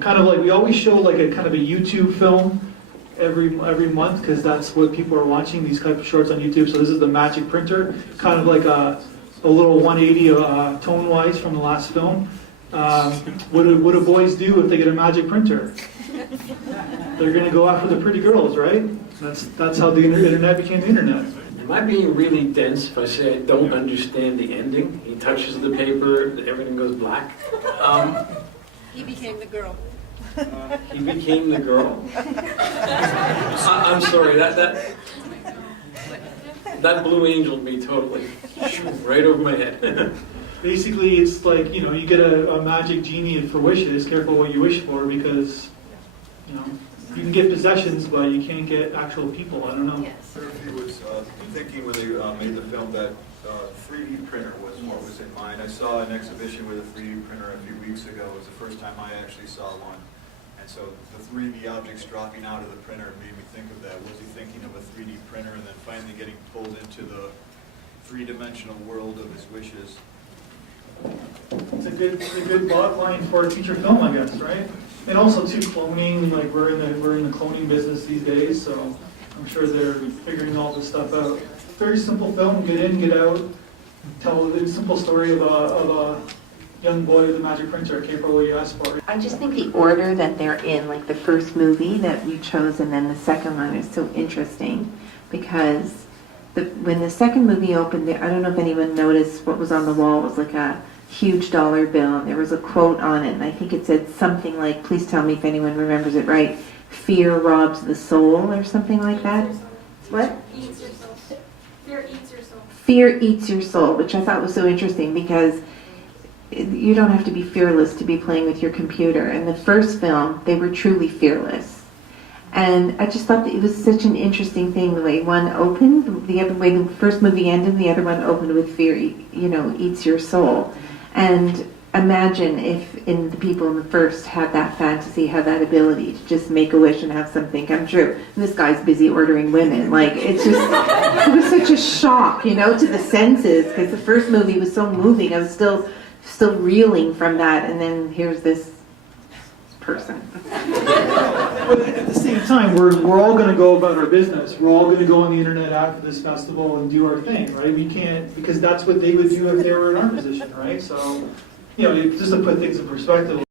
Kind of like, we always show like a kind of a YouTube film every month, because that's what people are watching, these type of shorts on YouTube. So this is the magic printer, kind of like a little 180 tone-wise from the last film. What do boys do if they get a magic printer? They're going to go after the pretty girls, right? That's how the internet became the internet. Am I being really dense if I say I don't understand the ending? He touches the paper, everything goes black. He became the girl. He became the girl. I'm sorry, that Blue Angeled me totally. Right over my head. Basically, it's like, you get a magic genie for wishes. Careful what you wish for, because, you can get possessions, but you can't get actual people. I don't know. Yes. He was thinking when they made the film that 3D printer was what was in mind. I saw an exhibition with a 3D printer a few weeks ago. It was the first time I actually saw one. And so the 3D objects dropping out of the printer made me think of that. Was he thinking of a 3D printer and then finally getting pulled into the three-dimensional world of his wishes? It's a good plot line for a feature film, I guess, right? And also too, cloning. Like we're in the cloning business these days, so I'm sure they're figuring all this stuff out. Very simple film. Get in, get out. Tell a simple story of a young boy with a magic printer. Careful what you ask for. I just think the order that they're in, like the first movie that you chose and then the second one, is so interesting, because when the second movie opened, I don't know if anyone noticed what was on the wall. It was like a huge dollar bill, and there was a quote on it, and I think it said something like, please tell me if anyone remembers it right, "Fear robs the soul," or something like that. What? Eats your soul. Fear eats your soul. Fear eats your soul, which I thought was so interesting, because you don't have to be fearless to be playing with your computer. In the first film, they were truly fearless. And I just thought that it was such an interesting thing, the way one opened, the other way the first movie ended, the other one opened with "Fear, eats your soul." And imagine if the people in the first had that fantasy, had that ability to just make a wish and have something come true. And this guy's busy ordering women. Like, it was such a shock, to the senses, because the first movie was so moving. I was still reeling from that, and then here's this person. But at the same time, we're all going to go about our business. We're all going to go on the internet after this festival and do our thing, right? We can't, because that's what they would do if they were in our position, right? So, just to put things in perspective.